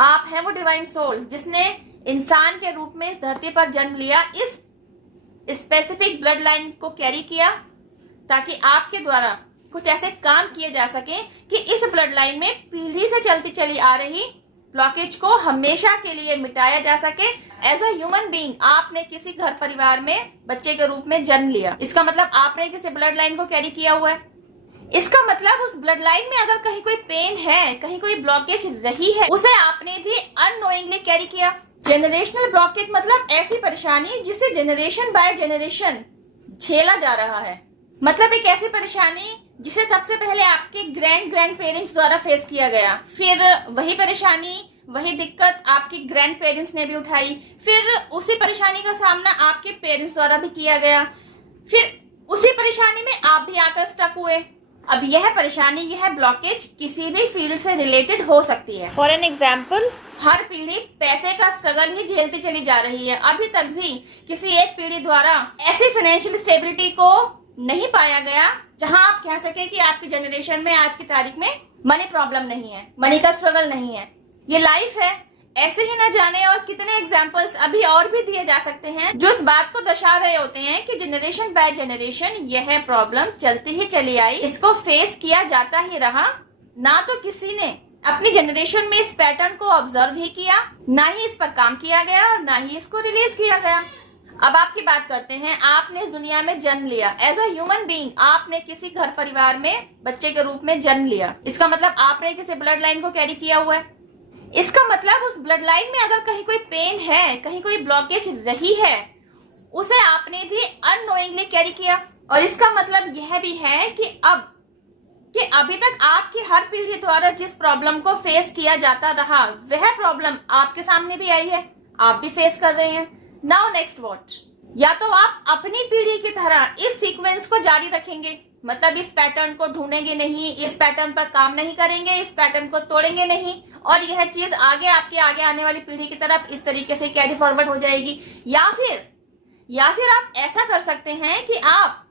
आप हैं वो डिवाइन सोल जिसने इंसान के रूप में इस धरती पर जन्म लिया, इस स्पेसिफिक ब्लड लाइन को कैरी किया ताकि आपके द्वारा कुछ ऐसे काम किए जा सके कि इस ब्लड लाइन में पीढ़ी से चलती चली आ रही ब्लॉकेज को हमेशा के लिए मिटाया जा सके। एज अ ह्यूमन बीइंग आपने किसी घर परिवार में बच्चे के रूप में जन्म लिया, इसका मतलब आपने किसी ब्लड लाइन को कैरी किया हुआ है। इसका मतलब उस ब्लड लाइन में अगर कहीं कोई पेन है, कहीं कोई ब्लॉकेज रही है, उसे आपने भी अननोइंगली कैरी किया। जेनरेशनल ब्लॉकेज मतलब ऐसी परेशानी जिसे जनरेशन बाय जनरेशन झेला जा रहा है। मतलब एक ऐसी परेशानी जिसे सबसे पहले आपके ग्रैंड पेरेंट्स द्वारा फेस किया गया, फिर वही परेशानी, वही दिक्कत आपके ग्रैंड पेरेंट्स ने भी उठाई, फिर उसी परेशानी का सामना आपके पेरेंट्स द्वारा भी किया गया, फिर उसी परेशानी में आप भी आकर स्टक हुए। अब यह परेशानी, यह ब्लॉकेज किसी भी फील्ड से रिलेटेड हो सकती है। फॉर एन एग्जाम्पल, हर पीढ़ी पैसे का स्ट्रगल ही झेलती चली जा रही है। अभी तक भी किसी एक पीढ़ी द्वारा ऐसी फाइनेंशियल स्टेबिलिटी को नहीं पाया गया जहां आप कह सके कि आपकी जनरेशन में आज की तारीख में मनी प्रॉब्लम नहीं है, मनी का स्ट्रगल नहीं है। ये लाइफ है। ऐसे ही न जाने और कितने एग्जाम्पल्स अभी और भी दिए जा सकते हैं जो इस बात को दर्शा रहे होते हैं कि जनरेशन बाय जनरेशन यह प्रॉब्लम चलती ही चली आई, इसको फेस किया जाता ही रहा। ना तो किसी ने अपनी जनरेशन में इस पैटर्न को ऑब्जर्व ही किया, ना ही इस पर काम किया गया और ना ही इसको रिलीज किया गया। अब आपकी बात करते हैं। आपने इस दुनिया में जन्म लिया, एज अ ह्यूमन बीइंग आपने किसी घर परिवार में बच्चे के रूप में जन्म लिया, इसका मतलब आपने किसी ब्लड लाइन को कैरी किया हुआ है। इसका मतलब उस ब्लड लाइन में अगर कहीं कोई पेन है, कहीं कोई ब्लॉकेज रही है, उसे आपने भी अननोइंगली कैरी किया। और इसका मतलब यह भी है कि अभी तक आपकी हर पीढ़ी द्वारा जिस प्रॉब्लम को फेस किया जाता रहा, वह प्रॉब्लम आपके सामने भी आई है, आप भी फेस कर रहे हैं। Now next what? या तो आप अपनी पीढ़ी की तरह इस सीक्वेंस को जारी रखेंगे, मतलब इस पैटर्न को ढूंढेंगे नहीं, इस पैटर्न पर काम नहीं करेंगे, इस पैटर्न को तोड़ेंगे नहीं, और यह चीज आपके आगे आने वाली पीढ़ी की तरफ इस तरीके से कैरी फॉरवर्ड हो जाएगी। या फिर आप ऐसा कर सकते हैं कि आप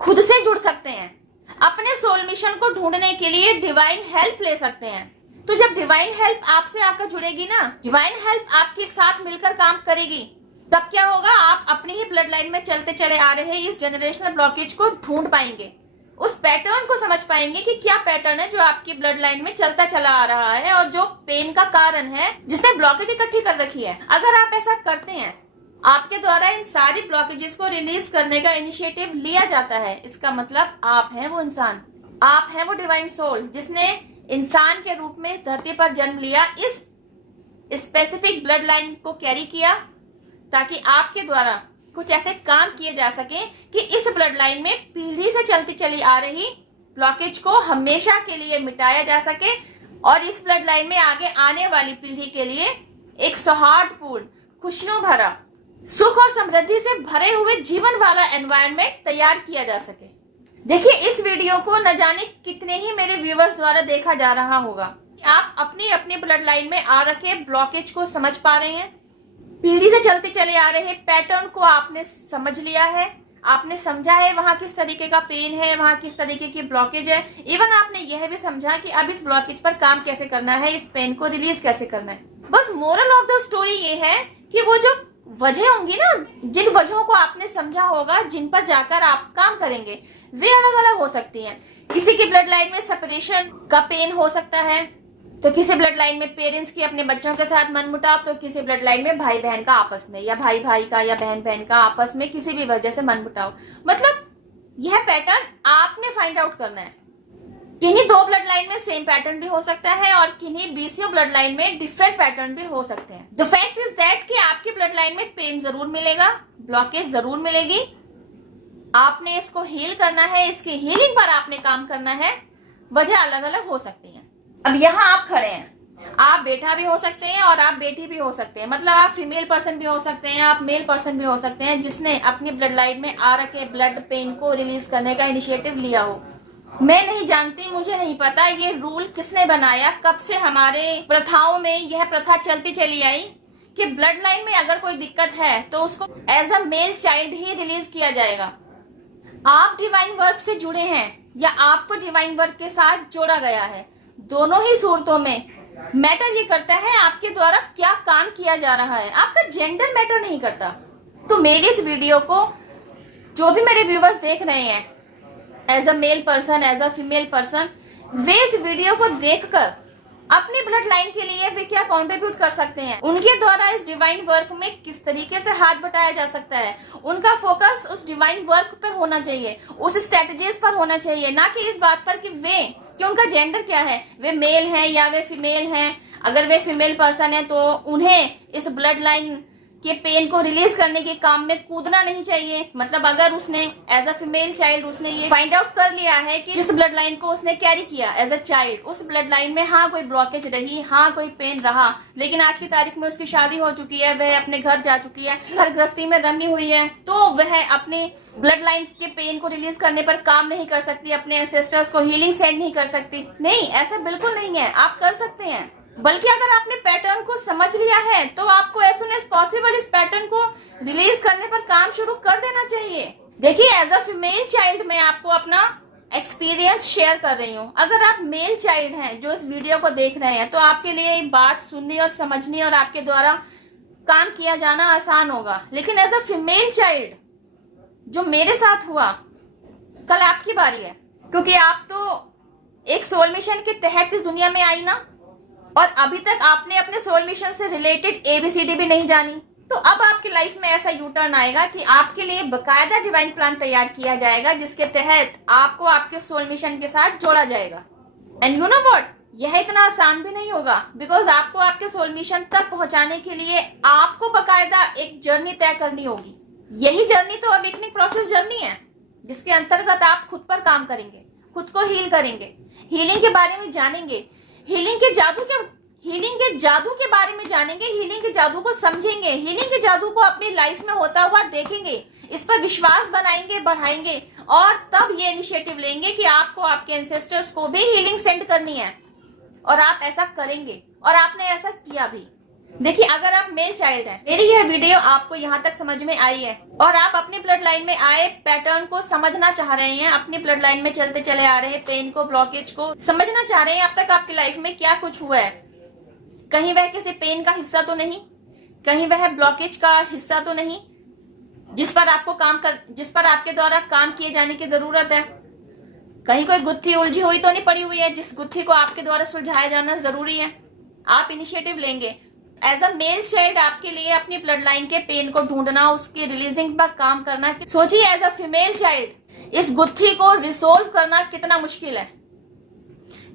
खुद से जुड़ सकते हैं, अपने सोल मिशन को ढूंढने के लिए डिवाइन हेल्प ले सकते हैं। तो जब डिवाइन हेल्प आपसे आकर जुड़ेगी ना, डिवाइन हेल्प आपके साथ मिलकर काम करेगी, तब क्या होगा? आप अपने ही ब्लड लाइन में चलते चले आ रहे इस जनरेशनल ब्लॉकेज को ढूंढ पाएंगे, उस पैटर्न को समझ पाएंगे कि क्या पैटर्न है जो आपकी ब्लड लाइन में चलता चला आ रहा है और जो पेन का कारण है, जिसने ब्लॉकेज इकट्ठी कर रखी है। अगर आप ऐसा करते हैं, आपके द्वारा इन सारी ब्लॉकेजेस को रिलीज करने का इनिशिएटिव लिया जाता है, इसका मतलब आप हैं वो इंसान, आप हैं वो डिवाइन सोल जिसने इंसान के रूप में इस धरती पर जन्म लिया, इस स्पेसिफिक ब्लड लाइन को कैरी किया ताकि आपके द्वारा कुछ ऐसे काम किए जा सके कि इस ब्लड लाइन में पीढ़ी से चलती चली आ रही ब्लॉकेज को हमेशा के लिए मिटाया जा सके और इस ब्लड लाइन में आगे आने वाली पीढ़ी के लिए एक सौहार्दपूर्ण, खुशियों भरा, सुख और समृद्धि से भरे हुए जीवन वाला एनवायरनमेंट तैयार किया जा सके। देखिए, इस वीडियो को न जाने कितने ही मेरे व्यूअर्स द्वारा देखा जा रहा होगा। आप अपनी अपनी ब्लड लाइन में आ रखे ब्लॉकेज को समझ पा रहे हैं, पीढ़ी से चलते चले आ रहे पैटर्न को आपने समझ लिया है, आपने समझा है वहां किस तरीके का पेन है, वहां किस तरीके की ब्लॉकेज है। इवन आपने यह भी समझा कि अब इस ब्लॉकेज पर काम कैसे करना है, इस पेन को रिलीज कैसे करना है। बस मोरल ऑफ द स्टोरी ये है कि वो जो वजह होंगी ना, जिन वजहों को आपने समझा होगा, जिन पर जाकर आप काम करेंगे, वे अलग अलग हो सकती हैं। किसी की ब्लड लाइन में सेपरेशन का पेन हो सकता है, तो किसी ब्लड लाइन में पेरेंट्स की अपने बच्चों के साथ मनमुटाव, तो किसी ब्लड लाइन में भाई बहन का आपस में, या भाई भाई का या बहन बहन का आपस में किसी भी वजह से मनमुटाव। मतलब यह पैटर्न आपने फाइंड आउट करना है। किन्हीं दो ब्लड लाइन में सेम पैटर्न भी हो सकता है और किन्हीं 20 ब्लड लाइन में डिफरेंट पैटर्न भी हो सकते हैं। द फैक्ट इज दैट कि आपकी ब्लड लाइन में पेन जरूर मिलेगा, ब्लॉकेज जरूर मिलेगी। आपने इसको हील करना है, इसकी हीलिंग पर आपने काम करना है। वजह अलग अलग हो सकती है। अब यहाँ आप खड़े हैं, आप बेटा भी हो सकते हैं और आप बेटी भी हो सकते हैं, मतलब आप फीमेल पर्सन भी हो सकते हैं, आप मेल पर्सन भी हो सकते हैं जिसने अपनी ब्लड लाइन में आ रखे ब्लड पेन को रिलीज करने का इनिशिएटिव लिया हो। मैं नहीं जानती, मुझे नहीं पता ये रूल किसने बनाया, कब से हमारे प्रथाओं में यह प्रथा चलती चली आई कि ब्लड लाइन में अगर कोई दिक्कत है तो उसको एज अ मेल चाइल्ड ही रिलीज किया जाएगा। आप डिवाइन वर्क से जुड़े हैं या आपको डिवाइन वर्क के साथ जोड़ा गया है, दोनों ही सूरतों में मैटर ये करता है आपके द्वारा क्या काम किया जा रहा है, आपका जेंडर मैटर नहीं करता। तो मेरी इस वीडियो को जो भी मेरे व्यूवर्स देख रहे हैं, as a male person, as a female person, वे इस वीडियो को देखकर अपनी ब्लड लाइन के लिए वे क्या कंट्रीब्यूट कर सकते हैं, उनके द्वारा इस डिवाइन वर्क में किस तरीके से हाथ बटाया जा सकता है, उनका फोकस उस डिवाइन वर्क पर होना चाहिए, उस स्ट्रेटजीज पर होना चाहिए, ना कि इस बात पर कि उनका जेंडर क्या है, वे मेल हैं या वे फीमेल हैं। अगर वे फीमेल पर्सन है तो उन्हें इस ब्लड लाइन के पेन को रिलीज करने के काम में कूदना नहीं चाहिए। मतलब अगर उसने एज अ फीमेल चाइल्ड उसने ये फाइंड आउट कर लिया है कि जिस ब्लड लाइन को उसने कैरी किया एज अ चाइल्ड, उस ब्लड लाइन में हाँ कोई ब्लॉकेज रही, हाँ कोई पेन रहा, लेकिन आज की तारीख में उसकी शादी हो चुकी है, वह अपने घर जा चुकी है, घर गृहस्थी में रमी हुई है, तो वह अपने ब्लड लाइन के पेन को रिलीज करने पर काम नहीं कर सकती, अपने एंसेस्टर्स को हीलिंग सेंड नहीं कर सकती। नहीं, ऐसा बिल्कुल नहीं है, आप कर सकते हैं। बल्कि अगर आपने पैटर्न को समझ लिया है तो आपको एज सुन एज पॉसिबल इस पैटर्न को रिलीज करने पर काम शुरू कर देना चाहिए। देखिए, एज अ फीमेल चाइल्ड मैं आपको अपना एक्सपीरियंस शेयर कर रही हूँ। अगर आप मेल चाइल्ड हैं जो इस वीडियो को देख रहे हैं तो आपके लिए ये बात सुननी और समझनी और आपके द्वारा काम किया जाना आसान होगा। लेकिन एज अ फीमेल चाइल्ड जो मेरे साथ हुआ, कल आपकी बारी है, क्योंकि आप तो एक सोल मिशन के तहत इस दुनिया में आई ना, और अभी तक आपने अपने सोल मिशन से रिलेटेड ABCD भी नहीं जानी। तो अब आपकी लाइफ में ऐसा यू टर्न आएगा कि आपके लिए बकायदा डिवाइन प्लान तैयार किया जाएगा जिसके तहत आपको आपके सोल मिशन के साथ जोड़ा जाएगा। एंड यू नो व्हाट, यह इतना आसान भी नहीं होगा, बिकॉज आपको आपके सोल मिशन तक पहुंचाने के लिए आपको बकायदा एक जर्नी तय करनी होगी। यही जर्नी तो अवेकनिंग प्रोसेस जर्नी है, जिसके अंतर्गत आप खुद पर काम करेंगे, खुद को हील करेंगे, हीलिंग के बारे में जानेंगे, हीलिंग के जादू के बारे में जानेंगे, हीलिंग के जादू को समझेंगे, हीलिंग के जादू को अपनी लाइफ में होता हुआ देखेंगे, इस पर विश्वास बनाएंगे, बढ़ाएंगे, और तब ये इनिशिएटिव लेंगे कि आपको आपके एंसेस्टर्स को भी हीलिंग सेंड करनी है, और आप ऐसा करेंगे, और आपने ऐसा किया भी। देखिए, अगर आप मेल चाइल्ड हैं, मेरी यह वीडियो आपको यहाँ तक समझ में आई है और आप अपनी ब्लड लाइन में आए पैटर्न को समझना चाह रहे हैं, अपनी ब्लड लाइन में चलते चले आ रहे पेन को, ब्लॉकेज को समझना चाह रहे हैं, अब तक आपकी लाइफ में क्या कुछ हुआ है, कहीं वह किसी पेन का हिस्सा तो नहीं, कहीं वह ब्लॉकेज का हिस्सा तो नहीं जिस पर आपके द्वारा काम किए जाने की जरूरत है, कहीं कोई गुत्थी उलझी हुई तो नहीं पड़ी हुई है जिस गुत्थी को आपके द्वारा सुलझाया जाना जरूरी है। आप इनिशिएटिव लेंगे। एज अ मेल चाइल्ड आपके लिए अपनी ब्लड लाइन के पेन को ढूंढना, उसकी रिलीजिंग पर काम करना, सोचिए एज अ फीमेल चाइल्ड इस गुत्थी को रिसोल्व करना कितना मुश्किल है।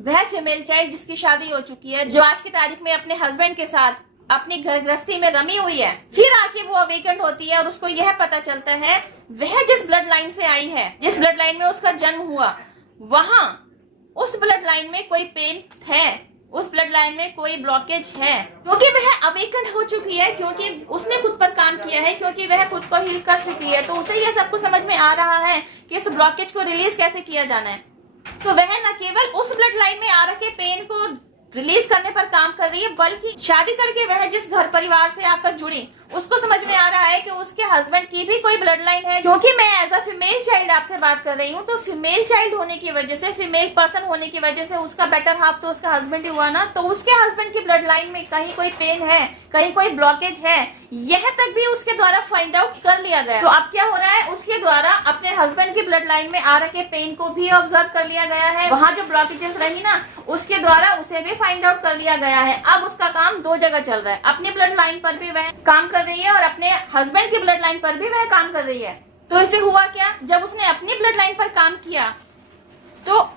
वह फीमेल चाइल्ड जिसकी शादी हो चुकी है, जो आज की तारीख में अपने हस्बैंड के साथ अपनी घर गृहस्थी में रमी हुई है, फिर आके वो अवेकेंड होती है और उसको यह पता चलता है वह जिस ब्लड लाइन से आई है, जिस ब्लड लाइन में उसका जन्म हुआ, वहां उस ब्लड लाइन में कोई पेन है, उस ब्लड लाइन में कोई ब्लॉकेज है, क्योंकि वह अवेकेंड हो चुकी है, क्योंकि उसने खुद पर काम किया है, क्योंकि वह खुद को हील कर चुकी है, तो उसे यह सब कुछ समझ में आ रहा है कि इस ब्लॉकेज को रिलीज कैसे किया जाना है। तो वह न केवल उस ब्लड लाइन में आ रखे पेन को रिलीज करने पर काम कर रही है, बल्कि शादी करके वह जिस घर परिवार से आकर जुड़ी, उसको समझ में आ रहा है कि उसके हस्बैंड की भी कोई ब्लड लाइन है। क्योंकि मैं एज अ फीमेल चाइल्ड आपसे बात कर रही हूँ, तो फीमेल चाइल्ड होने की वजह से, फीमेल पर्सन होने की वजह से उसका बेटर हाफ तो उसका हस्बैंड ही हुआ ना, तो उसके हस्बैंड की ब्लड लाइन में कहीं कोई पेन है, कहीं कोई ब्लॉकेज है, यह तक भी उसके द्वारा फाइंड आउट कर लिया गया। तो अब क्या हो रहा है, उसके द्वारा अपने हस्बैंड की ब्लड लाइन में आ रखे पेन को भी ऑब्जर्व कर लिया गया है, वहां जो ब्लॉकेजेस रही ना उसके द्वारा उसे भी फाइंड आउट कर लिया गया है। अब उसका काम दो जगह चल रहा है, अपनी ब्लड लाइन पर भी वह काम कर रही है और अपने हस्बैंड की ब्लड लाइन पर भी वह काम कर रही है। तो इसे हुआ क्या, जब उसने अपनी ब्लड लाइन पर काम किया तो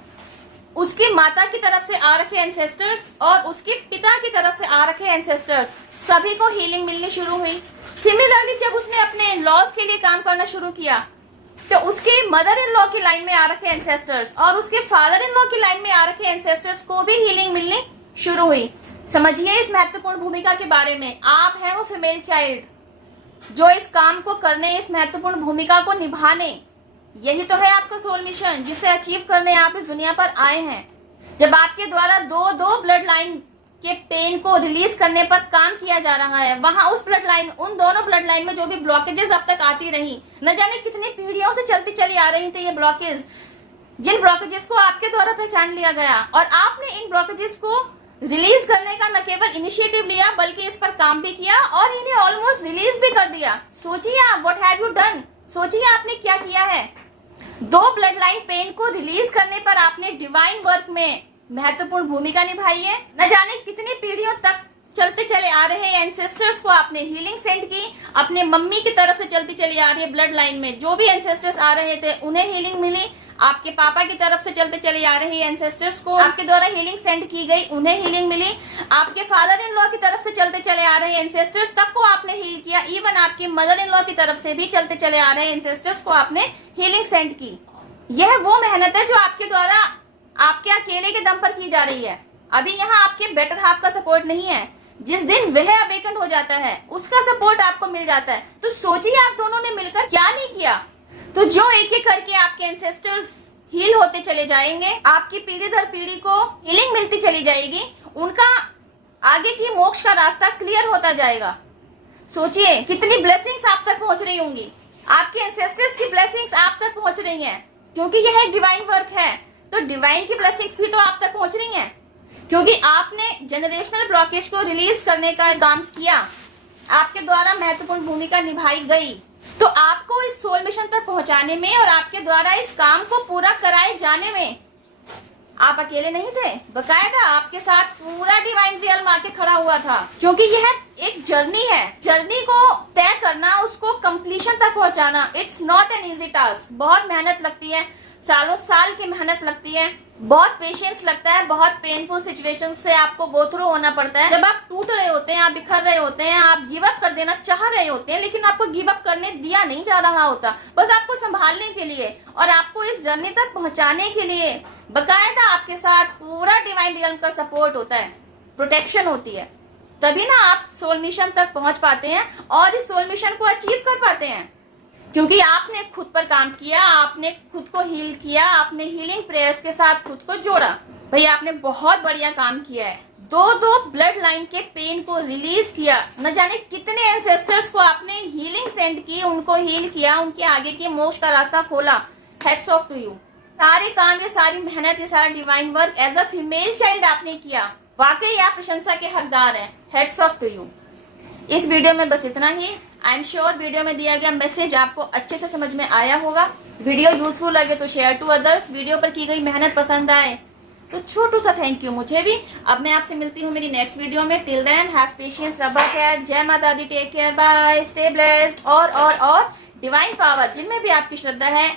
उसकी माता की तरफ से आ रखे एंसेस्टर्स और उसके पिता की तरफ से आ रखे एंसेस्टर्स सभी को हीलिंग मिलनी शुरू हुई। सिमिलरली जब उसने अपने लॉज के लिए काम करना शुरू किया तो उसके मदर इन लॉ की लाइन में आ रखे एंसेस्टर्स और उसके फादर इन लॉ की लाइन में आ रखे एंसेस्टर्स को भी हीलिंग मिलनी शुरू हुई। समझिए इस महत्वपूर्ण भूमिका के बारे में। आप हैं वो फीमेल चाइल्ड जो इस काम को करने, इस महत्वपूर्ण भूमिका को निभाने, यही तो है आपका सोल मिशन जिसे अचीव करने आप इस दुनिया पर आए हैं। जब आपके द्वारा दो ब्लड लाइन के पेन को रिलीज करने पर काम किया जा रहा है, वहां उस ब्लड लाइन, उन दोनों ब्लड लाइन में जो भी ब्लॉकेजेस अब तक आती रही, न जाने कितनी पीढ़ियों से चलती चली आ रही थी ये ब्लॉकेज, जिन ब्लॉकेजेस को आपके द्वारा पहचान लिया गया और आपने इन ब्लॉकेजेस को रिलीज करने का न केवल इनिशिएटिव लिया बल्कि इस पर काम भी किया और इन्हें ऑलमोस्ट रिलीज भी कर दिया। सोचिए आप, व्हाट हैव यू डन, सोचिए आपने क्या किया है। 2 ब्लड लाइन पेन को रिलीज करने पर आपने डिवाइन वर्क में महत्वपूर्ण भूमिका निभाई है। न जाने कितनी पीढ़ियों तक चलते चले आ रहे एंसेस्टर्स को आपने हीलिंग सेंड की। अपने मम्मी की तरफ से चलती चली आ रही है ब्लड लाइन में जो भी एंसेस्टर्स आ रहे थे उन्हें हीलिंग मिली। आपके पापा की तरफ से चलते चले आ रहे एंसेस्टर्स को आपके द्वारा हीलिंग सेंड की गई, उन्हें हीलिंग मिली। आपके फादर इन लॉ की तरफ से चलते चले आ रहे एंसेस्टर्स तक को आपने हील किया। इवन आपकी मदर इन लॉ की तरफ से भी चलते चले आ रहे एंसेस्टर्स को आपने हीलिंग सेंड की। यह वो मेहनत है जो आपके द्वारा आपके अकेले के दम पर की जा रही है। अभी यहाँ आपके बेटर हाफ का सपोर्ट नहीं है। जिस दिन वह अवेकन हो जाता है उसका सपोर्ट आपको मिल जाता है। तो सोचिए आप दोनों ने मिलकर क्या नहीं किया। तो जो एक एक करके आपके एंसेस्टर्स हील होते चले जाएंगे, आपकी पीढ़ी दर पीढ़ी को हीलिंग मिलती चली जाएगी, उनका आगे की मोक्ष का रास्ता क्लियर होता जाएगा। सोचिए कितनी ब्लेसिंग्स आप तक पहुंच रही होंगी, आपके एंसेस्टर्स की ब्लेसिंग्स आप तक पहुंच रही हैं, क्योंकि यह एक डिवाइन वर्क है। तो डिवाइन की ब्लेसिंग्स भी तो आप तक पहुंच रही हैं, क्योंकि आपने जनरेशनल ब्लॉकेज को रिलीज करने का काम किया, आपके द्वारा महत्वपूर्ण भूमिका निभाई गई। तो आपको इस सोल मिशन तक पहुंचाने में और आपके द्वारा इस काम को पूरा कराए जाने में आप अकेले नहीं थे, बकायदा आपके साथ पूरा डिवाइन रियल्म आके खड़ा हुआ था। क्योंकि यह एक जर्नी है, जर्नी को तय करना, उसको कंप्लीशन तक पहुंचाना, it's not an easy task. बहुत मेहनत लगती है, सालों साल की मेहनत लगती है, बहुत पेशेंस लगता है, बहुत पेनफुल सिचुएशन से आपको गो थ्रू होना पड़ता है। जब आप टूट रहे होते हैं, आप बिखर रहे होते हैं, आप गिव अप कर देना चाह रहे होते हैं, लेकिन आपको गिव अप करने दिया नहीं जा रहा होता, बस आपको संभालने के लिए और आपको इस जर्नी तक पहुंचाने के लिए बकायदा आपके साथ पूरा डिवाइन रियल्म का सपोर्ट होता है, प्रोटेक्शन होती है। तभी ना आप सोल मिशन तक पहुंच पाते हैं और इस सोल मिशन को अचीव कर पाते हैं, क्योंकि आपने खुद पर काम किया, आपने खुद को हील किया, आपने हीलिंग प्रेयर्स के साथ खुद को जोड़ा। भैया आपने बहुत बढ़िया काम किया है। 2 ब्लड लाइन के पेन को रिलीज किया, न जाने कितने एंसेस्टर्स को आपने हीलिंग सेंड की, उनको हील किया, उनके आगे के मोक्ष का रास्ता खोला। Hats off to you. सारे काम, ये सारी मेहनत, ये सारा divine work as a female child आपने किया। वाकई आप प्रशंसा के हकदार हैं। Hats off to you. इस वीडियो में बस इतना ही। आई एम श्योर वीडियो में दिया गया मैसेज आपको अच्छे से समझ में आया होगा। वीडियो यूजफुल लगे तो शेयर टू अदर्स। वीडियो पर की गई मेहनत पसंद आए तो छोटू सा थैंक यू मुझे भी। अब मैं आपसे मिलती हूँ मेरी नेक्स्ट वीडियो में। टिल देन हैव पेशेंस, रब केयर, जय माता दी, take care, bye, stay blessed. और डिवाइन पावर जिनमें भी आपकी श्रद्धा है,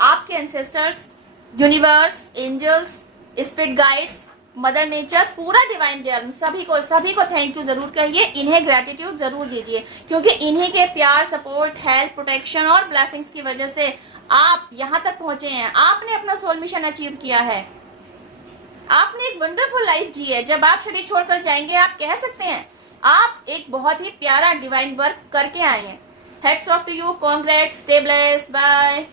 आपके ancestors, universe, angels, spirit guides, mother nature, पूरा डिवाइन रियल्म, सभी को थैंक यू जरूर कहिए, इन्हें ग्रेटिट्यूड जरूर दीजिए, क्योंकि इन्हीं के प्यार, सपोर्ट, हेल्प, प्रोटेक्शन और ब्लेसिंग्स की वजह से आप यहाँ तक पहुंचे हैं। आपने अपना सोल मिशन अचीव किया है, आपने एक वंडरफुल लाइफ जी है। जब आप शरीर छोड़कर जाएंगे आप कह सकते हैं आप एक बहुत ही प्यारा डिवाइन वर्क करके आए हैं। Heads off to you, congrats, stay blessed, bye.